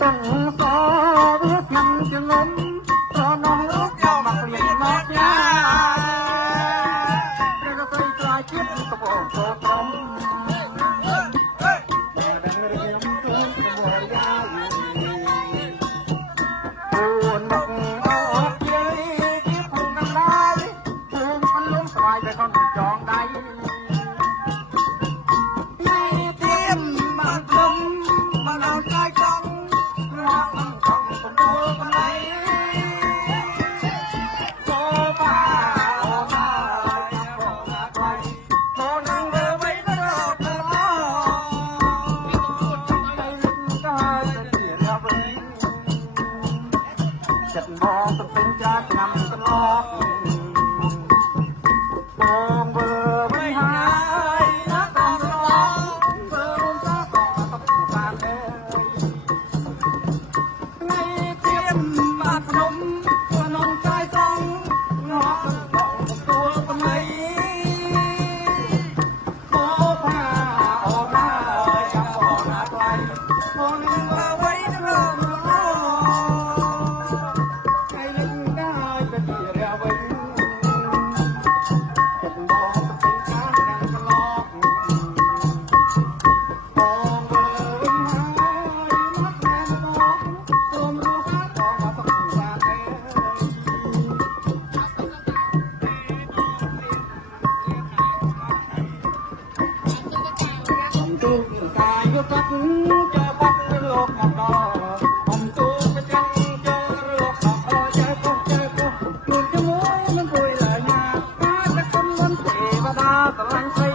ទាំងសវាខ្ញុំជាងំប្រណងលោកយកមកលៀងមកយ៉ាព្រះក៏ស្រីខ្លាចជាតិក៏បងចូលត្រង់ចិត្តបងទៅពេញចាឆ្នាំកន្លប់បងវើមិនហើយណាបងស្រឡងវើរួមសាបងទៅបានអើយថ្ងៃទៀមបាត់ភ្នំភ្នំកាយត្រង់ងក់បងទទួលកំឡៃមកផាអូនហើយចាំបងណាថ្លៃបងនឹងអ្វីទៅរំលងកាត់ចាបាត់លោកមកដល់អំទូប្រចាំចូលលោកមកដល់ចែកចែកខ្លួនជាមួយនឹងគួយឡើយណាតែគុំមិនទេវតាស្រឡាញ់ស្រី